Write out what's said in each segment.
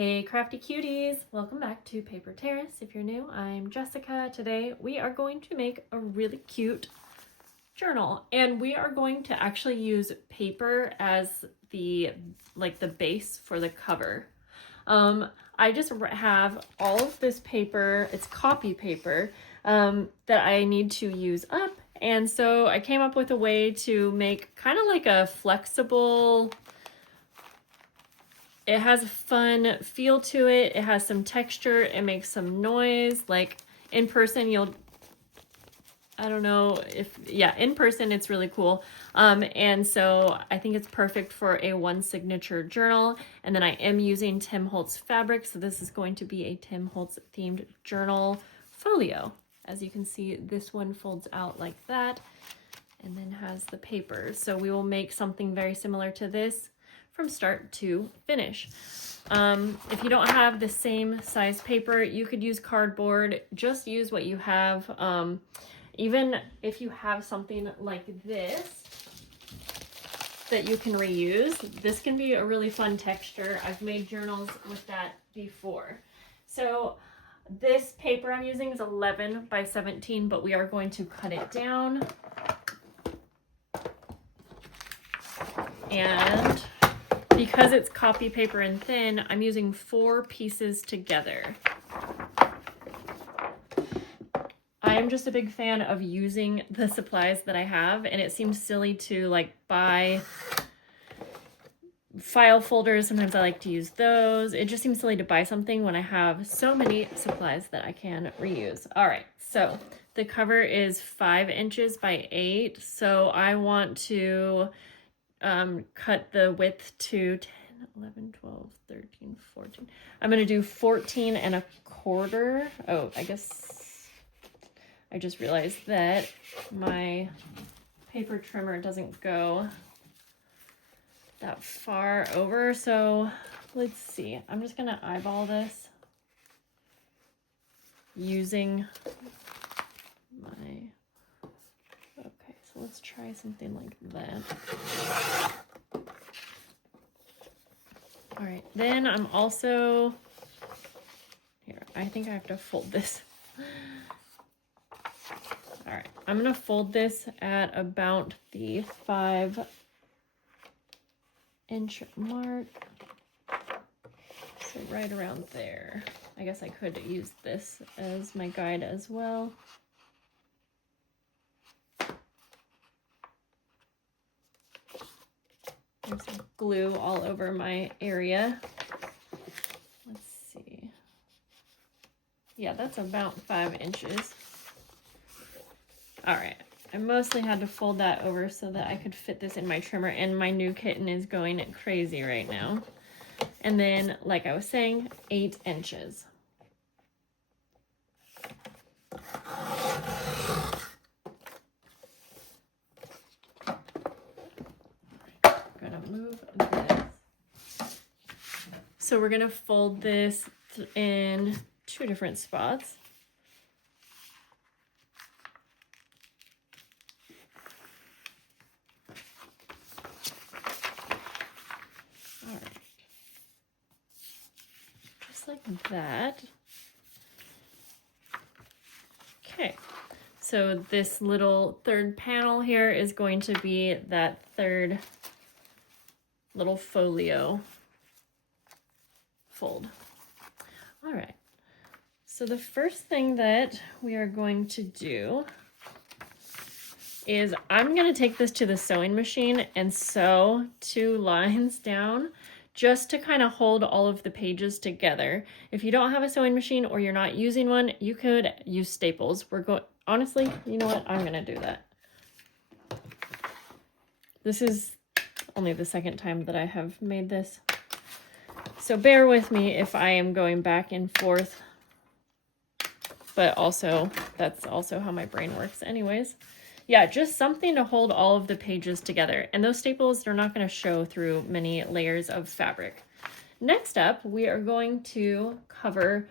Hey crafty cuties, welcome back to Paper Terrace. If you're new, I'm Jessica. Today we are going to make a really cute journal, and we are going to actually use paper as the base for the cover. I just have all of this paper, it's copy paper, that I need to use up, and so I came up with a way to make kind of like a flexible. It has a fun feel to it. It has some texture. It makes some noise. Like in person, in person, it's really cool. And so I think it's perfect for a one signature journal. And then I am using Tim Holtz fabric. So this is going to be a Tim Holtz themed journal folio. As you can see, this one folds out like that and then has the paper. So we will make something very similar to this from start to finish. If you don't have the same size paper, you could use cardboard. Just use what you have. Even if you have something like this that you can reuse, this can be a really fun texture. I've made journals with that before. So this paper I'm using is 11 by 17, but we are going to cut it down. And because it's copy paper and thin, I'm using 4 pieces together. I'm just a big fan of using the supplies that I have, and it seems silly to like buy file folders. Sometimes I like to use those. It just seems silly to buy something when I have so many supplies that I can reuse. All right, so the cover is 5 inches by 8, so I want to cut the width to 10, 11, 12, 13, 14. I'm going to do 14 and a quarter. Oh, I guess I just realized that my paper trimmer doesn't go that far over. So let's see. I'm just going to eyeball this using my... Okay, so let's try something like that. All right, then I'm also, here, I think I have to fold this. All right, I'm gonna fold this at about the 5-inch mark. So right around there. I guess I could use this as my guide as well. There's some glue all over my area. Let's see. Yeah, that's about 5 inches. All right. I mostly had to fold that over so that I could fit this in my trimmer, and my new kitten is going crazy right now. And then, like I was saying, 8 inches. Move this. So we're going to fold this in 2 different spots. All right. Just like that. Okay. So this little third panel here is going to be that third little folio fold. All right, so the first thing that we are going to do is I'm going to take this to the sewing machine and sew 2 lines down just to kind of hold all of the pages together. If you don't have a sewing machine or you're not using one, you could use staples. Honestly, you know what? I'm going to do that. This is only the second time that I have made this, so bear with me if I am going back and forth, but also that's also how my brain works anyways. Yeah, just something to hold all of the pages together, and those staples, they're not going to show through many layers of fabric. Next up, we are going to cover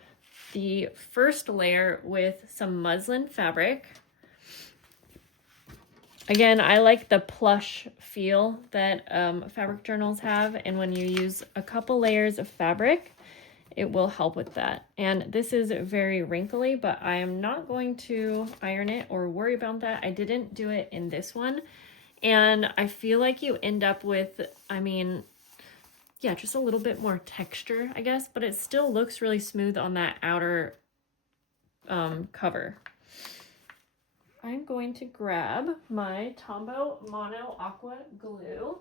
the first layer with some muslin fabric. Again, I like the plush feel that fabric journals have, and when you use a couple layers of fabric, it will help with that. And this is very wrinkly, but I am not going to iron it or worry about that. I didn't do it in this one. And I feel like you end up with, I mean, yeah, just a little bit more texture, I guess, but it still looks really smooth on that outer cover. I'm going to grab my Tombow Mono Aqua glue,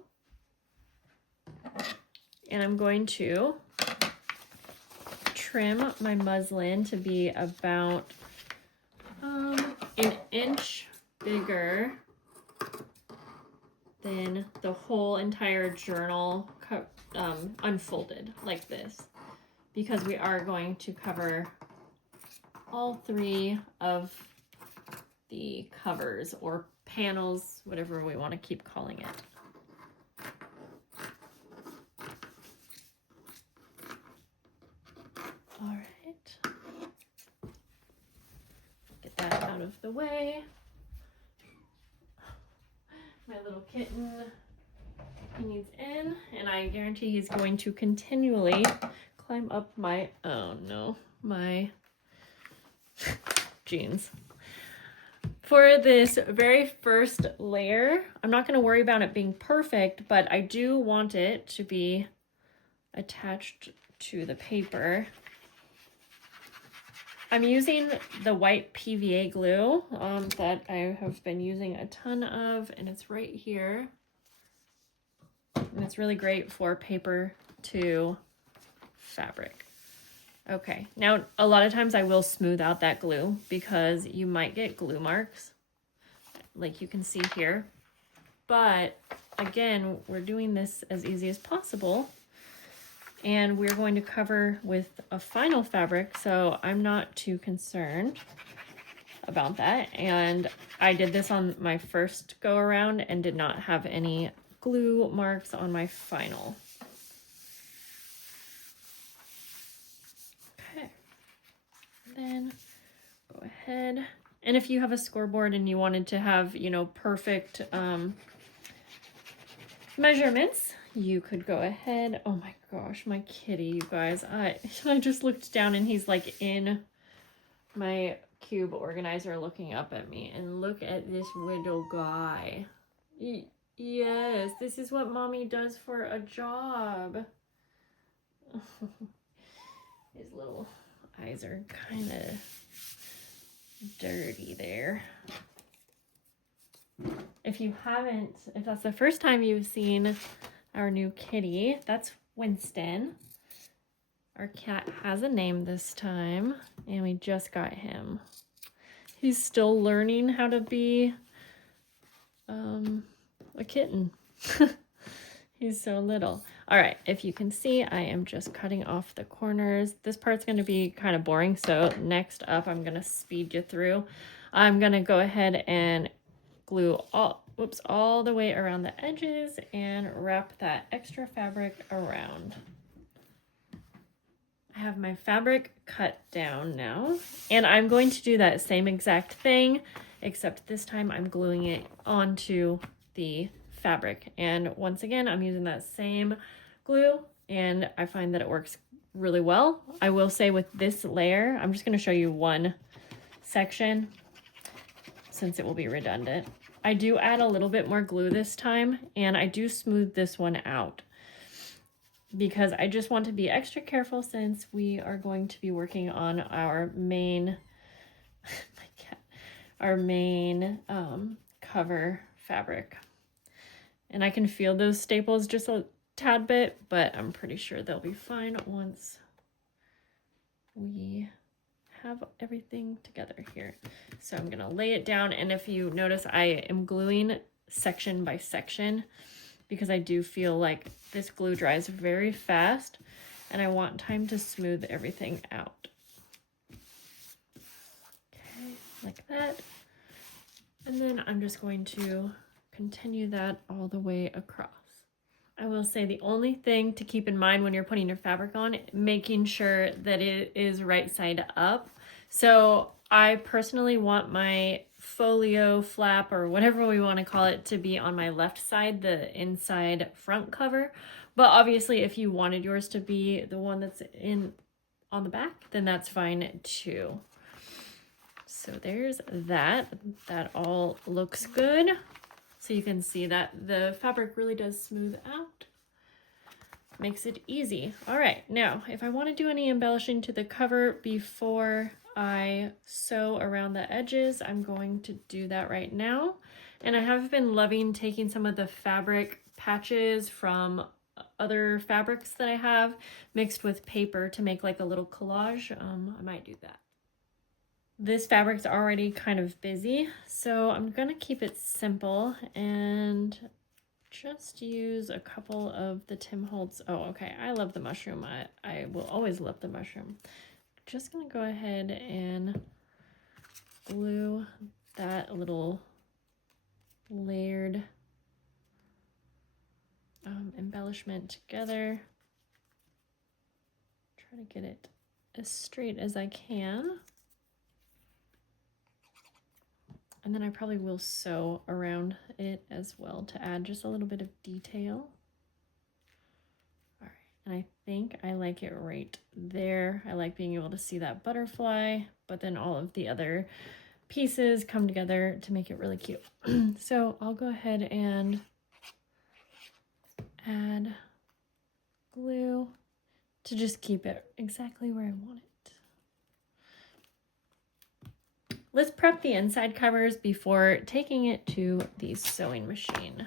and I'm going to trim my muslin to be about an inch bigger than the whole entire journal unfolded like this, because we are going to cover all 3 of the covers or panels, whatever we want to keep calling it. All right, get that out of the way. My little kitten, he needs in, and I guarantee he's going to continually climb up my, oh no, my jeans. For this very first layer, I'm not going to worry about it being perfect, but I do want it to be attached to the paper. I'm using the white PVA glue that I have been using a ton of, and it's right here. And it's really great for paper to fabric. Okay, now a lot of times I will smooth out that glue because you might get glue marks, like you can see here. But again, we're doing this as easy as possible. And we're going to cover with a final fabric, so I'm not too concerned about that. And I did this on my first go around and did not have any glue marks on my final. Okay, then go ahead. And if you have a scoreboard and you wanted to have, you know, perfect measurements, you could go ahead. Oh my gosh, my kitty, you guys. I just looked down and he's like in my cube organizer looking up at me. And look at this little guy. Yes, this is what mommy does for a job. His little eyes are kind of dirty there. If that's the first time you've seen our new kitty, that's Winston. Our cat has a name this time, and we just got him. He's still learning how to be a kitten. He's so little. All right, if you can see, I am just cutting off the corners. This part's going to be kind of boring, so next up I'm going to speed you through. I'm going to go ahead and glue all the way around the edges and wrap that extra fabric around. I have my fabric cut down now, and I'm going to do that same exact thing, except this time I'm gluing it onto the fabric. And once again, I'm using that same glue, and I find that it works really well. I will say with this layer, I'm just going to show you one section since it will be redundant. I do add a little bit more glue this time, and I do smooth this one out because I just want to be extra careful since we are going to be working on our main cover fabric. And I can feel those staples just a tad bit, but I'm pretty sure they'll be fine once we have everything together here. So I'm gonna lay it down, and if you notice, I am gluing section by section because I do feel like this glue dries very fast and I want time to smooth everything out. Okay, like that. And then I'm just going to continue that all the way across. I will say the only thing to keep in mind when you're putting your fabric on, making sure that it is right side up. So I personally want my folio flap, or whatever we want to call it, to be on my left side, the inside front cover. But obviously if you wanted yours to be the one that's in on the back, then that's fine too. So there's that. That all looks good. So you can see that the fabric really does smooth out. Makes it easy. All right, now if I want to do any embellishing to the cover before I sew around the edges, I'm going to do that right now. And I have been loving taking some of the fabric patches from other fabrics that I have mixed with paper to make like a little collage. I might do that. This fabric's already kind of busy, so I'm gonna keep it simple and just use a couple of the Tim Holtz. Oh, okay, I love the mushroom. I will always love the mushroom. Just gonna go ahead and glue that little layered embellishment together. Try to get it as straight as I can. And then I probably will sew around it as well to add just a little bit of detail. All right, and I think I like it right there. I like being able to see that butterfly, but then all of the other pieces come together to make it really cute. So I'll go ahead and add glue to just keep it exactly where I want it. Let's prep the inside covers before taking it to the sewing machine.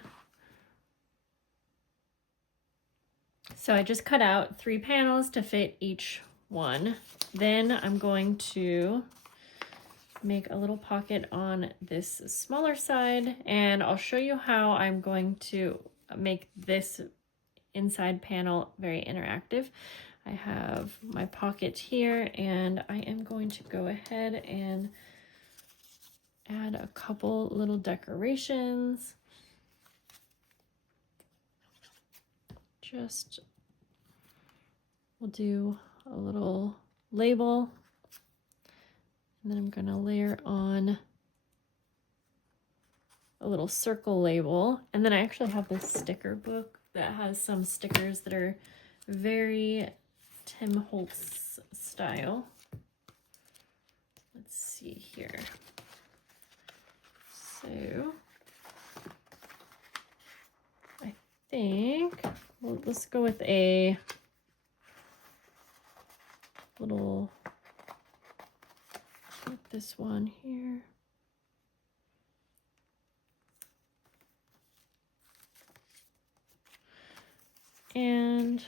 So I just cut out 3 panels to fit each one. Then I'm going to make a little pocket on this smaller side, and I'll show you how I'm going to make this inside panel very interactive. I have my pocket here, and I am going to go ahead and add a couple little decorations. We'll do a little label, and then I'm gonna layer on a little circle label. And then I actually have this sticker book that has some stickers that are very Tim Holtz style. Let's see here. So I think, well, let's go with a little, like this one here. And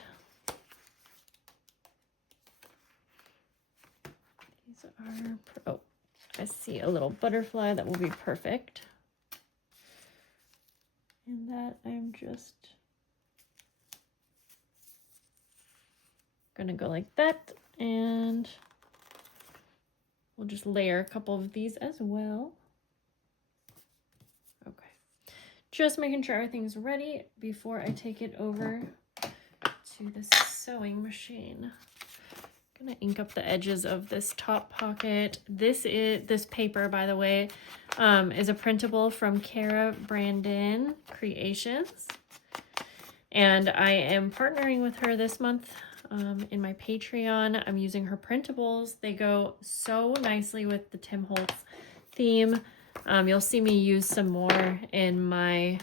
these are, oh, I see a little butterfly that will be perfect. And that I'm just gonna go like that, and we'll just layer a couple of these as well. Okay, just making sure everything's ready before I take it over to the sewing machine. I'm gonna ink up the edges of this top pocket. This paper, by the way, is a printable from Cara Brandon Creations, and I am partnering with her this month in my Patreon. I'm using her printables. They go so nicely with the Tim Holtz theme. You'll see me use some more in my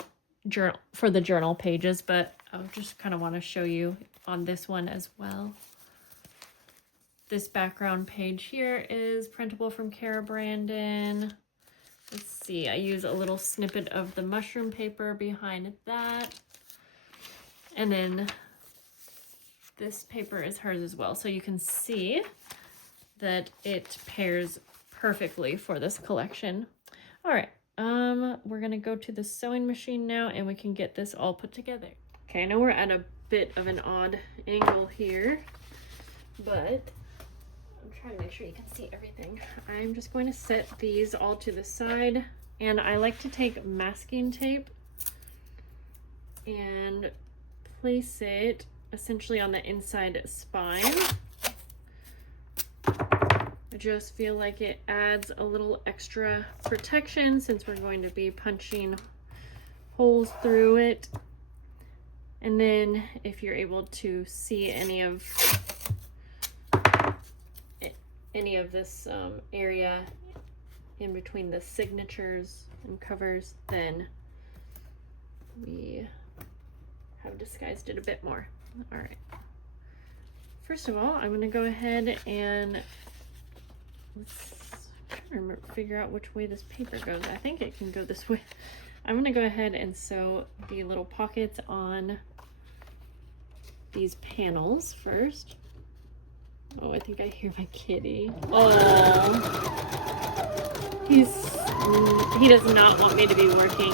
journal for the journal pages, but I just kind of want to show you on this one as well. This background page here is printable from Cara Brandon. Let's see, I use a little snippet of the mushroom paper behind that. And then this paper is hers as well. So you can see that it pairs perfectly for this collection. All right, we're gonna go to the sewing machine now, and we can get this all put together. Okay, I know we're at a bit of an odd angle here, but I'm trying to make sure you can see everything. I'm just going to set these all to the side, and I like to take masking tape and place it essentially on the inside spine. I just feel like it adds a little extra protection since we're going to be punching holes through it. And then if you're able to see any of any of this area in between the signatures and covers, then we have disguised it a bit more. All right. First of all, I'm going to go ahead and figure out which way this paper goes. I think it can go this way. I'm going to go ahead and sew the little pockets on these panels first. Oh, I think I hear my kitty. Oh, he does not want me to be working.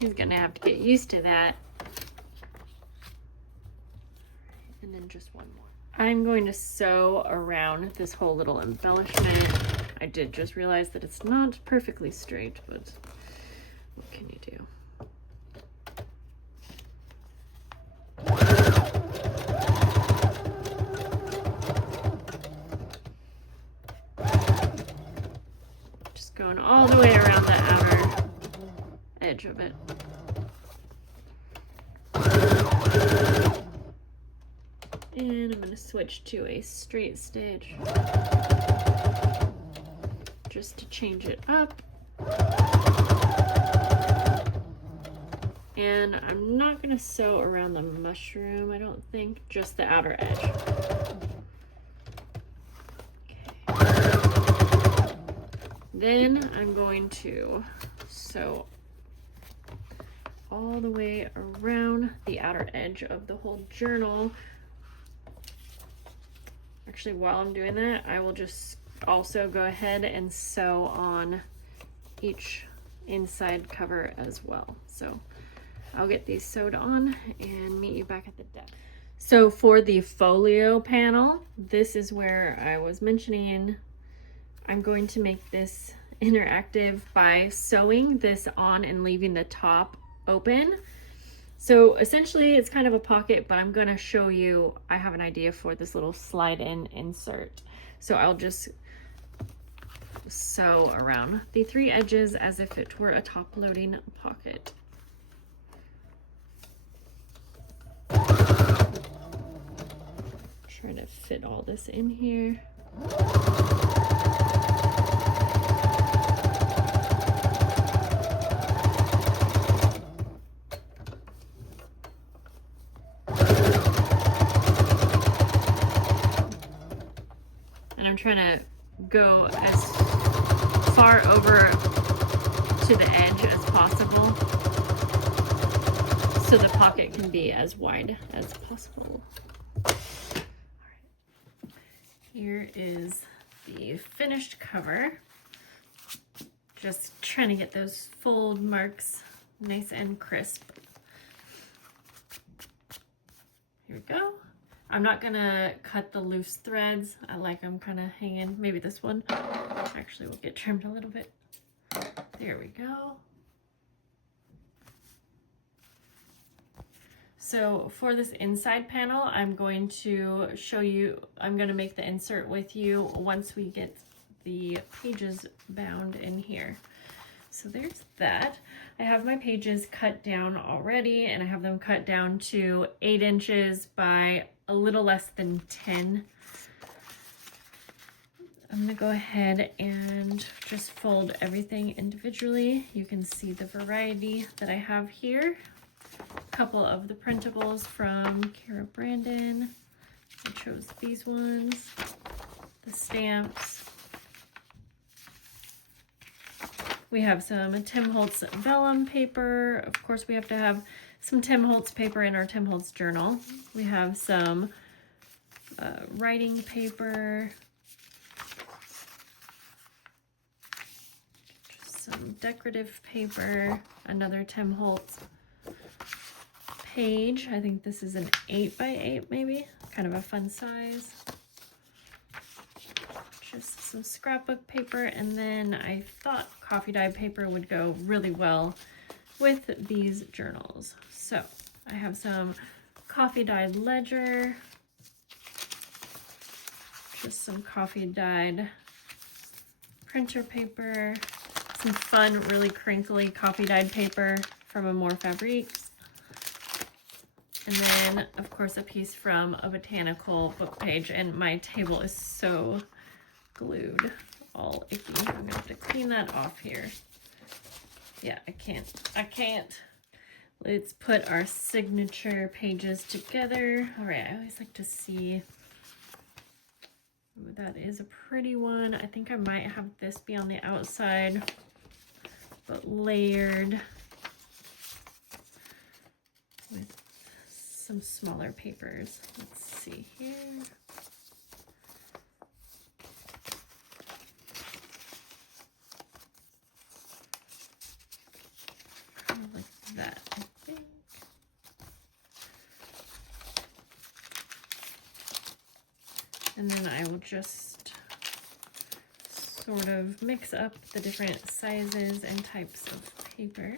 He's gonna have to get used to that. And then just one more. I'm going to sew around this whole little embellishment. I did just realize that it's not perfectly straight, but what can you do? Just going all the way around the outer edge of it. And I'm going to switch to a straight stitch just to change it up. And I'm not going to sew around the mushroom, I don't think, just the outer edge. Okay. Then I'm going to sew all the way around the outer edge of the whole journal. Actually, while I'm doing that, I will just also go ahead and sew on each inside cover as well. So I'll get these sewed on and meet you back at the desk. So for the folio panel, this is where I was mentioning I'm going to make this interactive by sewing this on and leaving the top open. So essentially it's kind of a pocket, but I'm going to show you, I have an idea for this little slide in insert. So I'll just sew around the three edges as if it were a top loading pocket. Try to fit all this in here. And I'm trying to go as far over to the edge as possible so the pocket can be as wide as possible. All right. Here is the finished cover. Just trying to get those fold marks nice and crisp. Here we go. I'm not gonna cut the loose threads. I like them kind of hanging. Maybe this one actually will get trimmed a little bit. There we go. So for this inside panel, I'm going to show you, I'm going to make the insert with you once we get the pages bound in here. So there's that. I have my pages cut down already, and I have them cut down to 8 inches by a little less than 10. I'm gonna go ahead and just fold everything individually. You can see the variety that I have here. A couple of the printables from Kara Brandon. I chose these ones. The stamps. We have some Tim Holtz vellum paper. Of course, we have to have some Tim Holtz paper in our Tim Holtz journal. We have some writing paper. Some decorative paper. Another Tim Holtz page. I think this is an 8x8 maybe. Kind of a fun size. Just some scrapbook paper, and then I thought coffee dye paper would go really well with these journals. So I have some coffee dyed ledger, just some coffee dyed printer paper, some fun, really crinkly coffee dyed paper from Amore Fabriques. And then, of course, a piece from a botanical book page. And my table is so glued, all icky. I'm gonna have to clean that off here. Yeah, I can't. Let's put our signature pages together. All right, I always like to see. Ooh, that is a pretty one. I think I might have this be on the outside, but layered with some smaller papers. Let's see here. Kind of like that, I think. And then I will just sort of mix up the different sizes and types of paper.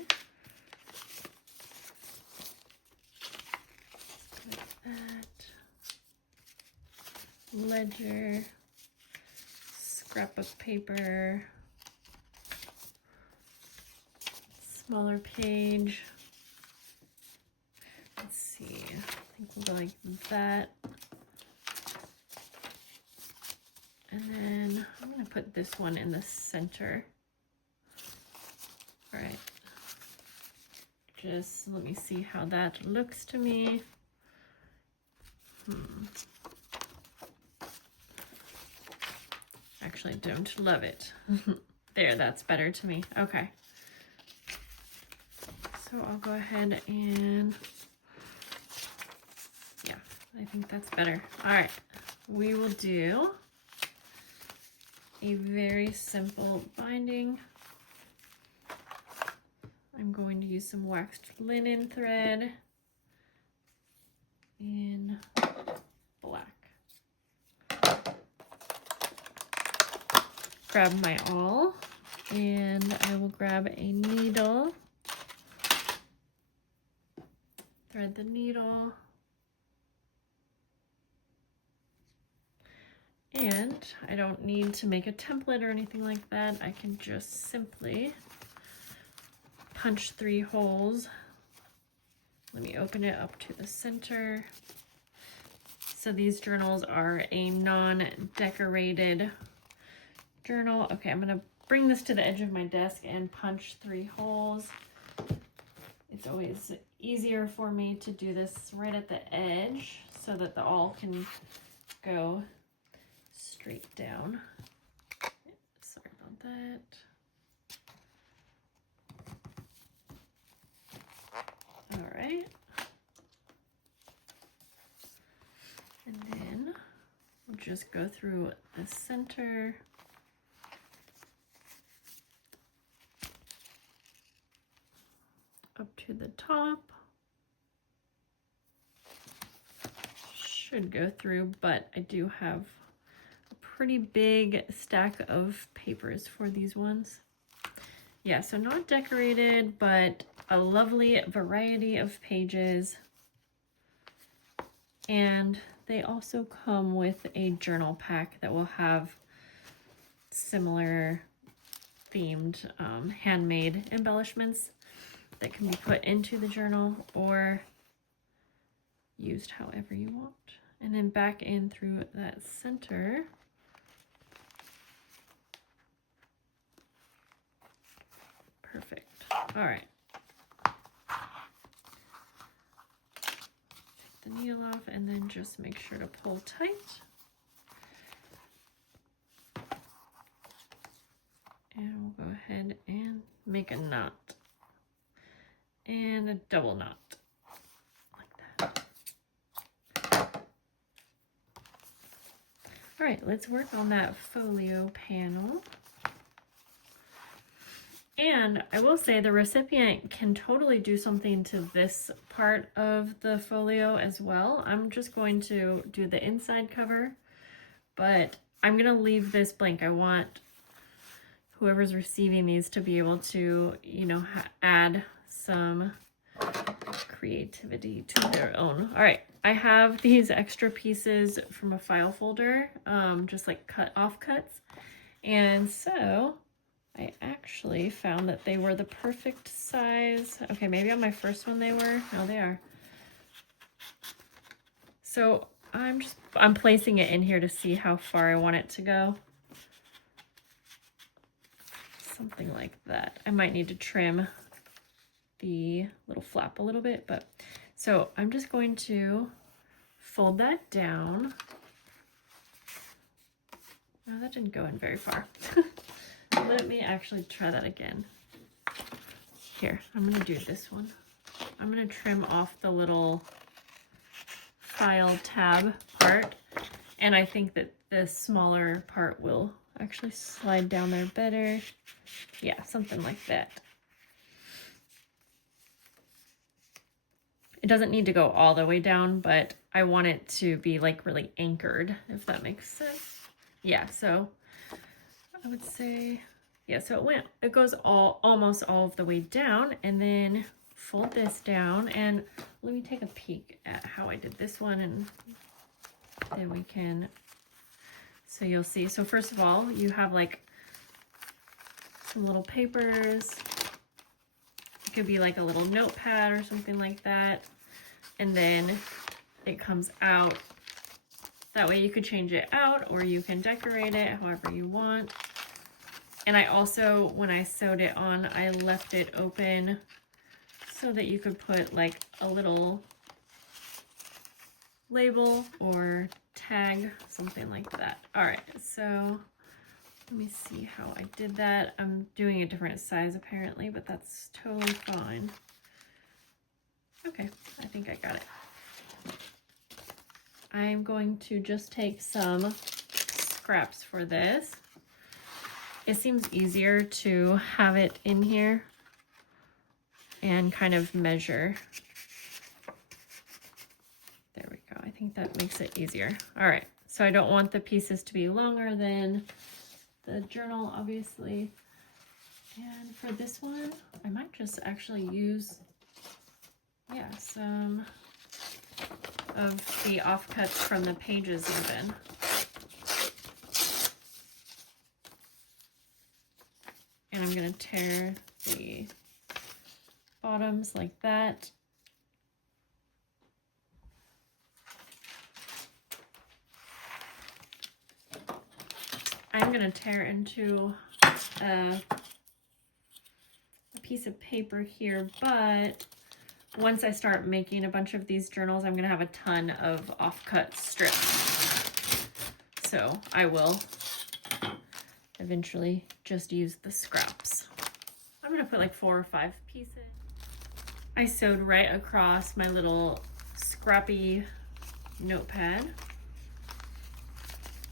Like that. Ledger, scrapbook paper, smaller page. Let's see, I think we'll go like that. And then I'm going to put this one in the center. All right. Just let me see how that looks to me. Actually, don't love it. There, that's better to me. Okay. So I'll go ahead and, yeah, I think that's better. All right. We will do a very simple binding. I'm going to use some waxed linen thread in black. Grab my awl, and I will grab a needle, thread the needle, and I don't need to make a template or anything like that. I can just simply punch 3 holes. Let me open it up to the center. So these journals are a non-decorated journal. Okay, I'm gonna bring this to the edge of my desk and punch 3 holes. It's always easier for me to do this right at the edge so that the awl can go straight down. Sorry about that. All right. And then we'll just go through the center. Up to the top. Should go through, but I do have a pretty big stack of papers for these ones. Yeah, so not decorated, but a lovely variety of pages. And they also come with a journal pack that will have similar themed handmade embellishments that can be put into the journal or used however you want. And then back in through that center. Perfect. All right. Take the needle off and then just make sure to pull tight. And we'll go ahead and make a knot. And a double knot, like that. All right, let's work on that folio panel. And I will say the recipient can totally do something to this part of the folio as well. I'm just going to do the inside cover, but I'm gonna leave this blank. I want whoever's receiving these to be able to, you know, add some creativity to their own. All right, I have these extra pieces from a file folder, just like cut off cuts. And so I actually found that they were the perfect size. Okay, maybe on my first one they were. No, they are. So I'm placing it in here to see how far I want it to go. Something like that. I might need to trim the little flap a little bit, but so I'm just going to fold that down. Oh, that didn't go in very far. Let me actually try that again. Here, I'm gonna do this one. I'm gonna trim off the little file tab part, and I think that the smaller part will actually slide down there better. Yeah, something like that. It doesn't need to go all the way down, but I want it to be like really anchored, if that makes sense. Yeah, so I would say, yeah, so it goes almost all of the way down, and then fold this down, and let me take a peek at how I did this one, and then we can, so you'll see. So first of all, you have like some little papers. It could be like a little notepad or something like that. And then it comes out. That way you could change it out, or you can decorate it however you want. And I also, when I sewed it on, I left it open so that you could put like a little label or tag, something like that. All right, so let me see how I did that. I'm doing a different size apparently, but that's totally fine. Okay, I think I got it. I'm going to just take some scraps for this. It seems easier to have it in here and kind of measure. There we go. I think that makes it easier. All right, so I don't want the pieces to be longer than the journal, obviously. And for this one, I might just actually use, yeah, some of the offcuts from the pages even. And I'm gonna tear the bottoms like that. I'm gonna tear into a piece of paper here, but once I start making a bunch of these journals, I'm gonna have a ton of offcut strips. So I will eventually just use the scraps. I'm gonna put like 4 or 5 pieces. I sewed right across my little scrappy notepad.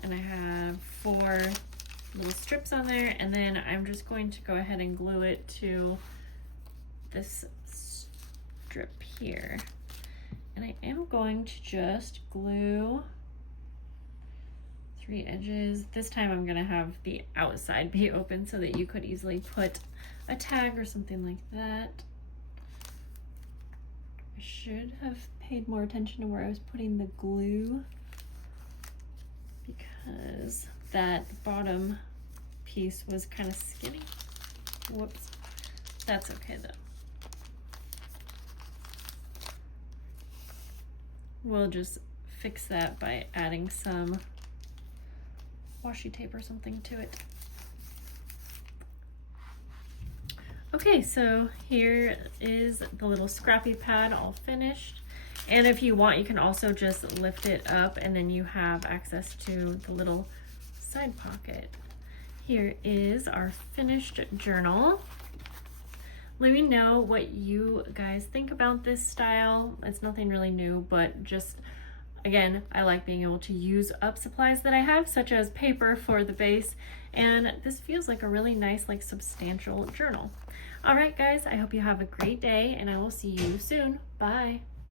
And I have 4 little strips on there, and then I'm just going to go ahead and glue it to this strip here. And I am going to just glue 3 edges. This time I'm gonna have the outside be open so that you could easily put a tag or something like that. I should have paid more attention to where I was putting the glue, because that bottom piece was kind of skinny. Whoops. That's okay though. We'll just fix that by adding some washi tape or something to it. Okay, so here is the little scrappy pad all finished. And if you want, you can also just lift it up, and then you have access to the little side pocket. Here is our finished journal. Let me know what you guys think about this style. It's nothing really new, but just, again, I like being able to use up supplies that I have, such as paper for the base, and this feels like a really nice, like, substantial journal. All right, guys, I hope you have a great day, and I will see you soon. Bye.